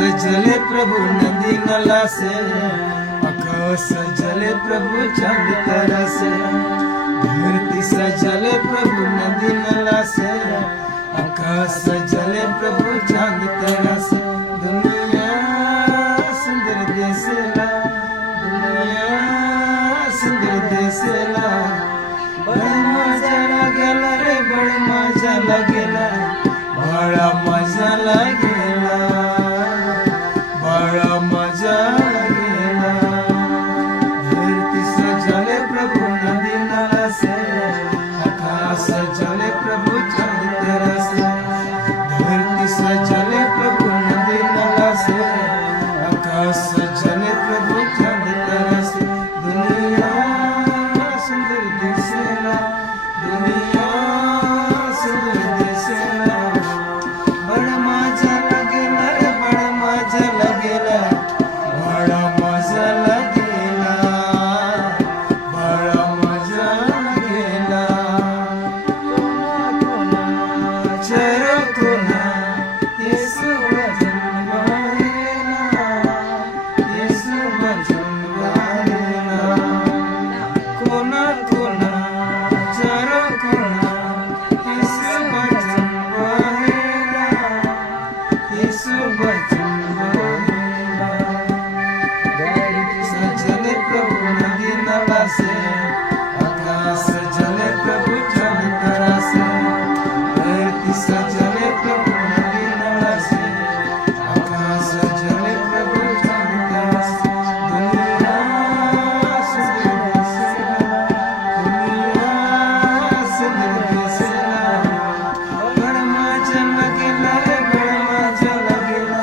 सजले प्रभु नदी नला से, आकाश सजले प्रभु चांद तारा से। धरती सजले प्रभु नदी नला से, आकाश सजले प्रभु चांद तारा से। दुनिया सुंदर देशला, दुनिया सुंदर देशला, बड़ा मजा लागेला रे, बड़ा मजा लागेला, बड़ा मजा लागेला, बड़ा मजा लागेला। धरती सजले प्रभु नदी नाला से, आकाश सजले प्रभु चांद तारा से। धरती सजले प्रभु नदी नाला से, आकाश सजले प्रभु चांद तारा से। दुनिया सुंदर दिसेला, दुनिया सुंदर दिसेला, बड़ा मजा लागेला रे, बड़ा मजा लागेला, बड़ा मजा लागेला, बड़ा मजा लागेला। चरो कोना येशू जन्म व्हायला, येशू जन्म व्हायला। कोना कोना चरो कोना येशू जन्म व्हायला, येशू जन्म व्हायला। धरती सजले प्रभु नदी नाला से, आकाश सजले प्रभु चांद तारा से। धरती सजले प्रभु नदी नाला से, आकाश सजले प्रभु चांद तारा से। दुनिया सुंदर देशला, दुनिया सुंदर देशला, बड़ा मजा लागेला रे, बड़ा मजा लागेला,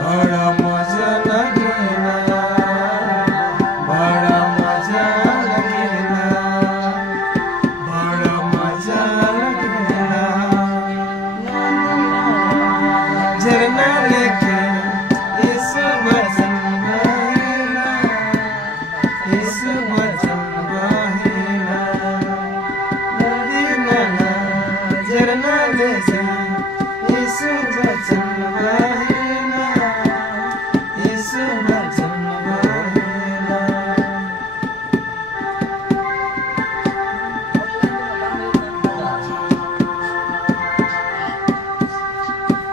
बड़ा मजा लागेला, बड़ा मजा लागेला, बड़ा मजा लागेला। झरना लेके येशू जन्म व्हायला, येशू जन्म व्हायला। नदी नाला झरना लेके येशू जन्म व्हायला, येशू जन्म व्हायला।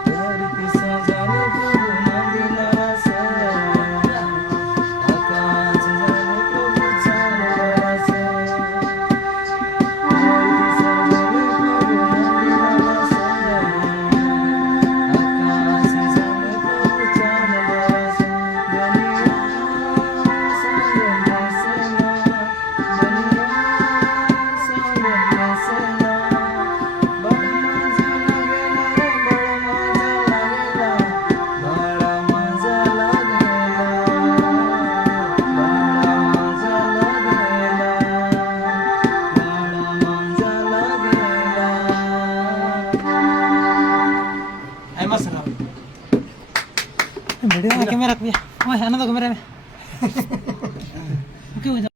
धरती सजले प्रभु नदी नाला से, आकाश सजले प्रभु चांद तारा से। धरती सजले प्रभु नदी नाला से, आकाश सजले प्रभु चांद तारा से। दुनिया सुंदर देशला, दुनिया सुंदर देशला, बड़ा मजा लागेला रे, बड़ा मजा लागेला, बड़ा मजा लागेला, बड़ा मजा लागेला, बड़ा मजा लागेला। ऐ मस्त ना वीडियो में कैमरा रख दिया, ओए आना तो कैमरा में। ओके हो जा।